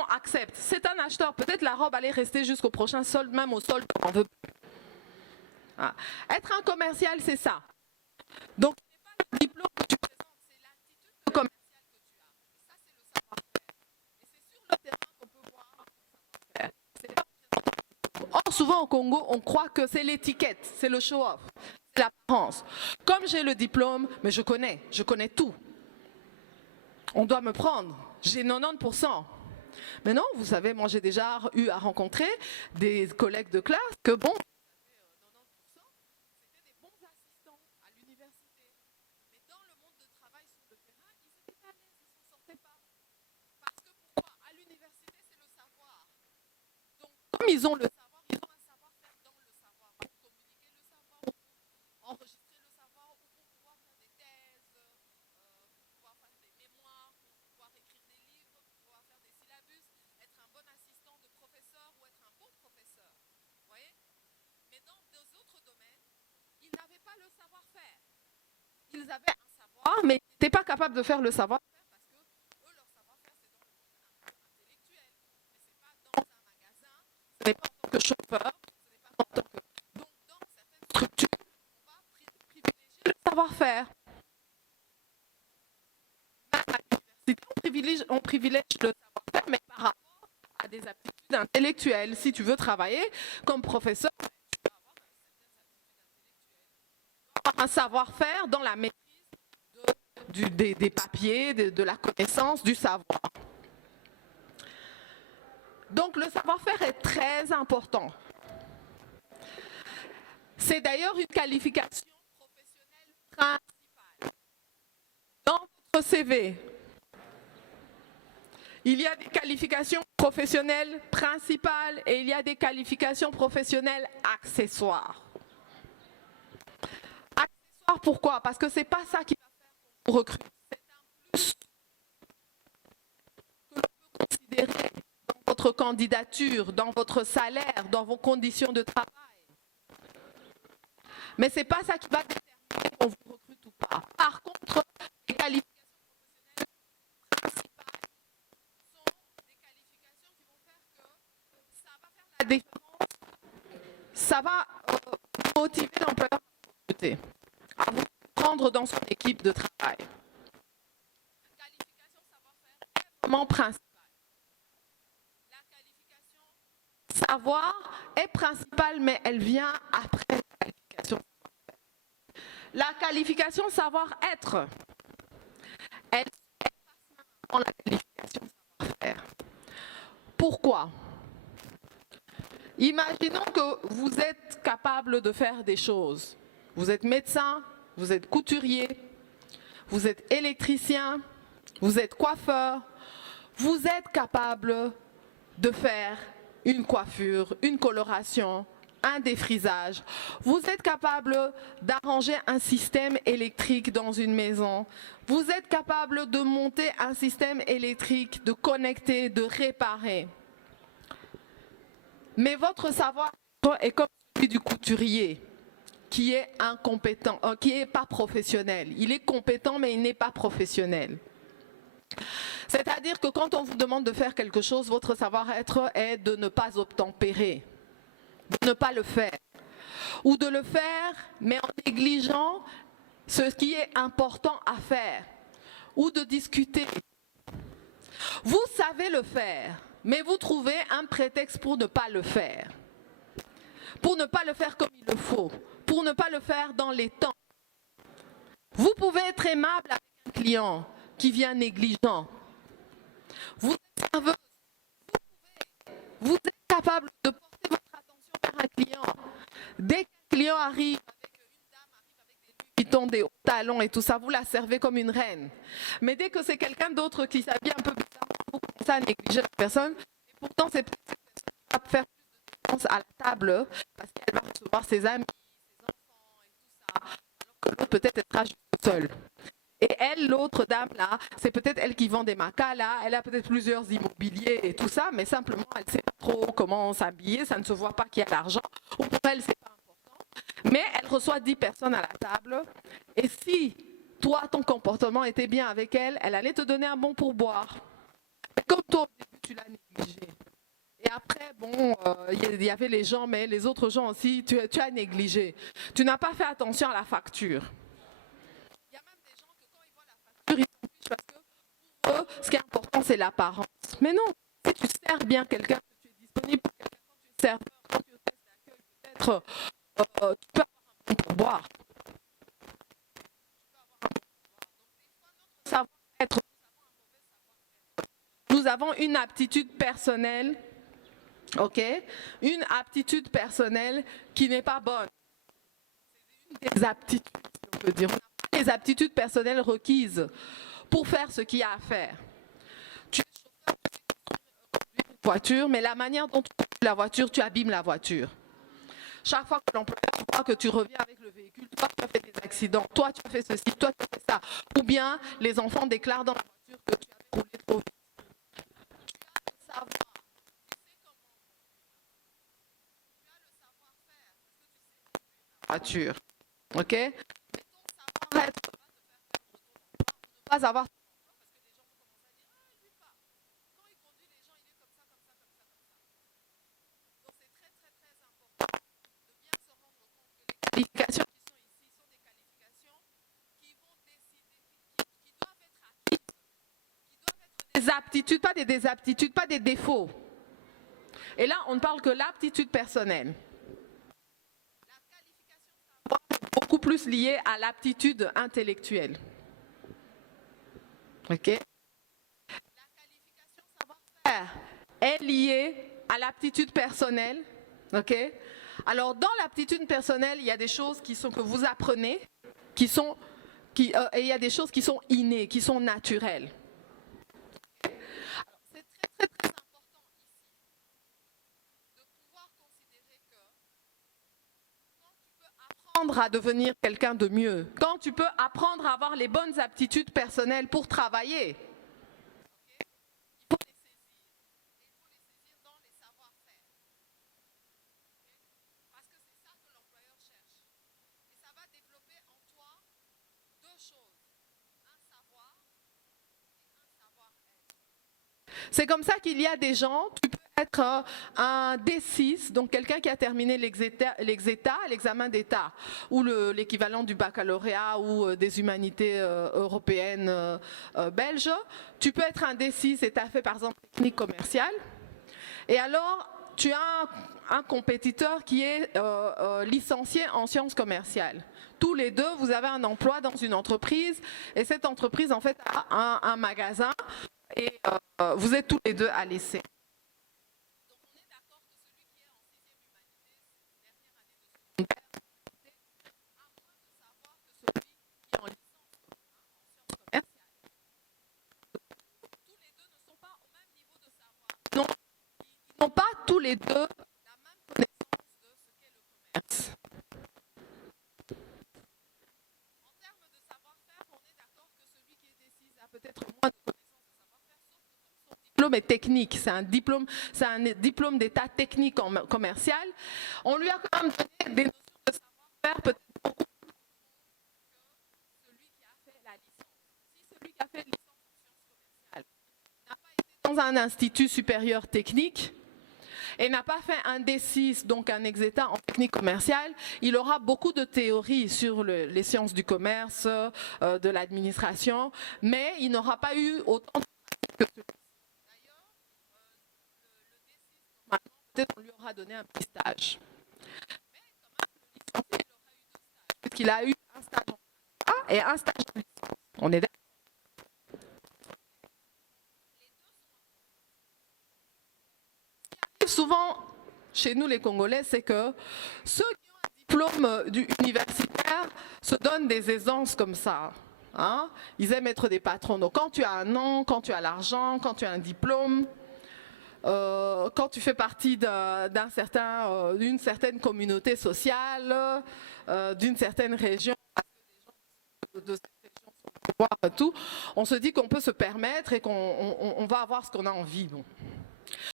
patron accepte. C'est un acheteur. Peut-être la robe allait rester jusqu'au prochain solde, même au solde, on veut plus. Ah. Être un commercial, c'est ça. Donc, ce n'est pas le diplôme que tu présentes, c'est l'attitude commerciale que tu as. Et ça, c'est le savoir-faire. Et c'est sur le terrain qu'on peut voir le savoir-faire. C'est pas... Or, souvent au Congo, on croit que c'est l'étiquette, c'est le show-off, c'est l'apparence. Comme j'ai le diplôme, mais je connais tout. On doit me prendre, j'ai 90%. Mais non, vous savez, moi j'ai déjà eu à rencontrer des collègues de classe que bon, 90%, c'était des bons assistants à l'université. Mais dans le monde de travail sur le terrain, ils étaient pas à l'aise, ils ne s'en sortaient pas. Parce que pourquoi? À l'université, c'est le savoir. Donc, comme ils ont le savoir, ils ont un savoir-faire dans le savoir. Pour communiquer le savoir, ou pour enregistrer le savoir, ou pour pouvoir faire des thèses, pour pouvoir faire des mémoires, pour pouvoir écrire des livres, pour pouvoir faire des syllabus, être un bon assistant de professeur ou être un bon professeur. Vous voyez? Mais dans d'autres domaines, ils n'avaient pas le savoir-faire. Ils avaient un savoir, mais ils n'étaient pas capables de faire le savoir-faire parce que eux, leur savoir-faire, c'est dans le monde un peu intellectuel. Mais ce n'est pas dans un magasin, ce n'est pas en tant que chauffeur, ce n'est pas en tant que... Donc, dans certaines structures, on va privilégier le savoir-faire. Même à l'université, on privilège le savoir-faire, mais par rapport à des aptitudes intellectuelles. Si tu veux travailler comme professeur, tu dois avoir certaines aptitudes intellectuelles. Tu dois avoir un savoir-faire dans la maîtrise des papiers, de la connaissance, du savoir. Donc le savoir-faire est très important. C'est d'ailleurs une qualification professionnelle principale. Dans votre CV, il y a des qualifications professionnelles principales et il y a des qualifications professionnelles accessoires. Accessoires pourquoi? Parce que ce n'est pas ça qui va faire qu'on vous recrute. C'est un plus que l'on peut considérer dans votre candidature, dans votre salaire, dans vos conditions de travail. Mais ce n'est pas ça qui va déterminer qu'on vous recrute ou pas. Par contre, les qualifications professionnelles principales sont des qualifications qui vont faire que ça va faire la différence, ça va motiver l'employeur à vous recruter, à vous prendre dans son équipe de travail. La qualification savoir-faire est vraiment principale. La qualification savoir est principale, mais elle vient après la qualification savoir-faire. La qualification savoir-être, elle passe avant la qualification savoir-faire. Pourquoi? Imaginons que vous êtes capable de faire des choses. Vous êtes médecin, vous êtes couturier, vous êtes électricien, vous êtes coiffeur, vous êtes capable de faire une coiffure, une coloration, un défrisage. Vous êtes capable d'arranger un système électrique dans une maison. Vous êtes capable de monter un système électrique, de connecter, de réparer. Mais votre savoir est comme celui du couturier, qui est incompétent, qui n'est pas professionnel. Il est compétent, mais il n'est pas professionnel. C'est-à-dire que quand on vous demande de faire quelque chose, votre savoir-être est de ne pas obtempérer, de ne pas le faire, ou de le faire, mais en négligeant ce qui est important à faire, ou de discuter. Vous savez le faire, mais vous trouvez un prétexte pour ne pas le faire, pour ne pas le faire comme il le faut, pour ne pas le faire dans les temps. Vous pouvez être aimable avec un client qui vient négligent. Vous êtes serveuse, vous êtes capable de porter votre attention vers un client. Dès qu'un client arrive, une dame arrive avec des Louis Vuitton, des hauts talons et tout ça, vous la servez comme une reine. Mais dès que c'est quelqu'un d'autre qui s'habille un peu bizarrement, vous commencez à négliger la personne. Et pourtant, c'est peut-être cette personne qui va faire plus de dépenses à la table parce qu'elle va recevoir ses amis, ses enfants et tout ça. Alors que l'autre peut-être sera juste seule. Et elle, l'autre dame là, c'est peut-être elle qui vend des macas là, elle a peut-être plusieurs immobiliers et tout ça, mais simplement elle ne sait pas trop comment s'habiller, ça ne se voit pas qu'il y a l'argent, ou pour elle c'est pas important. Mais elle reçoit 10 personnes à la table, et si toi ton comportement était bien avec elle, elle allait te donner un bon pourboire. Et comme toi au début tu l'as négligée, il y avait les gens, mais les autres gens aussi, tu as négligé. Tu n'as pas fait attention à la facture. Il y a même des gens que quand ils voient la facture, ils s'en fichent parce que pour eux, ce qui est important, c'est l'apparence. Mais non, si tu sers bien quelqu'un, que tu es disponible pour quelqu'un, quand tu es serveur, quand tu es hôtesse d'accueil, peut-être tu peux avoir un bon pourboire. Savoir-être, nous avons une aptitude personnelle, ok? Une aptitude personnelle qui n'est pas bonne. C'est une des aptitudes, si on peut dire. On n'a pas les aptitudes personnelles requises pour faire ce qu'il y a à faire. Tu es chauffeur, tu sais conduire une voiture, mais la manière dont tu conduis la voiture, tu abîmes la voiture. Chaque fois que l'employeur voit que tu reviens avec le véhicule, toi tu as fait des accidents, toi tu as fait ceci, toi tu as fait ça. Ou bien les enfants déclarent dans la voiture que tu avais roulé trop vite. Tu as le savoir, tu sais comment conduire. Tu as le savoir-faire, parce que tu sais conduire la voiture. Ok? Mais ton savoir-être va te faire perdre ton emploi ou ne pas avoir ton emploi parce que les gens vont commencer à dire ah, lui pas. Quand il conduit les gens, il est comme ça, comme ça, comme ça, comme ça. Donc c'est très très très important de bien se rendre compte que les qualifications qui sont ici sont des qualifications qui vont décider, qui doivent être acquises, qui doivent être des aptitudes, pas des désaptitudes, pas des défauts. Et là, on ne parle que l'aptitude personnelle. La qualification savoir est beaucoup plus liée à l'aptitude intellectuelle. Ok? La qualification savoir-faire est liée à l'aptitude personnelle. Ok? Alors, dans l'aptitude personnelle, il y a des choses qui sont que vous apprenez, et il y a des choses qui sont innées, qui sont naturelles. Alors, c'est très, très, très important ici de pouvoir considérer que quand tu peux apprendre à devenir quelqu'un de mieux, quand tu peux apprendre à avoir les bonnes aptitudes personnelles pour travailler, il faut les saisir. Et il faut les saisir dans les savoir-faire. Parce que c'est ça que l'employeur cherche. Et ça va développer en toi deux choses, un savoir et un savoir-être. C'est comme ça qu'il y a des gens, tu peux être un D6, donc quelqu'un qui a terminé l'examen d'État, ou l'équivalent du baccalauréat ou des humanités européennes belges. Tu peux être un D6 et tu as fait par exemple technique commerciale. Et alors, tu as un compétiteur qui est licencié en sciences commerciales. Tous les deux, vous avez un emploi dans une entreprise et cette entreprise en fait a un magasin et vous êtes tous les deux à l'essai. Donc on est d'accord que celui qui est en 6e humanité, dernière année de secondaire, a moins de savoir que celui qui est en licence en sciences commerciales. Tous les deux ne sont pas au même niveau de savoir. Non, ils n'ont pas tous les deux la même connaissance de ce qu'est le commerce. En termes de savoir-faire, on est d'accord que celui qui est D6 a peut-être moins de connaissances de savoir-faire, sauf que comme son diplôme est technique, c'est un diplôme d'état technique commercial, on lui a quand même donné des notions de savoir-faire peut-être beaucoup plus profondes que celui qui a fait la licence. Si celui qui a fait une licence en sciences commerciales n'a pas été dans un institut supérieur technique, et n'a pas fait un D6, donc un ex-état en technique commerciale, il aura beaucoup de théories sur les sciences du commerce, de l'administration, mais il n'aura pas eu autant de pratique que celui-ci. D'ailleurs, le D6, normalement, peut-être on lui aura donné un petit stage. Mais quand même, le licencié, il aura eu 2 stages, puisqu'il a eu un stage en A et un stage en licence. On est d'accord? Souvent, chez nous les Congolais, c'est que ceux qui ont un diplôme universitaire se donnent des aisances comme ça. Hein? Ils aiment être des patrons. Donc quand tu as un nom, quand tu as l'argent, quand tu as un diplôme, quand tu fais partie d'une certaine communauté sociale, d'une certaine région, parce que les gens de cette région sont au pouvoir et tout, on se dit qu'on peut se permettre et qu'on va avoir ce qu'on a envie. Bon.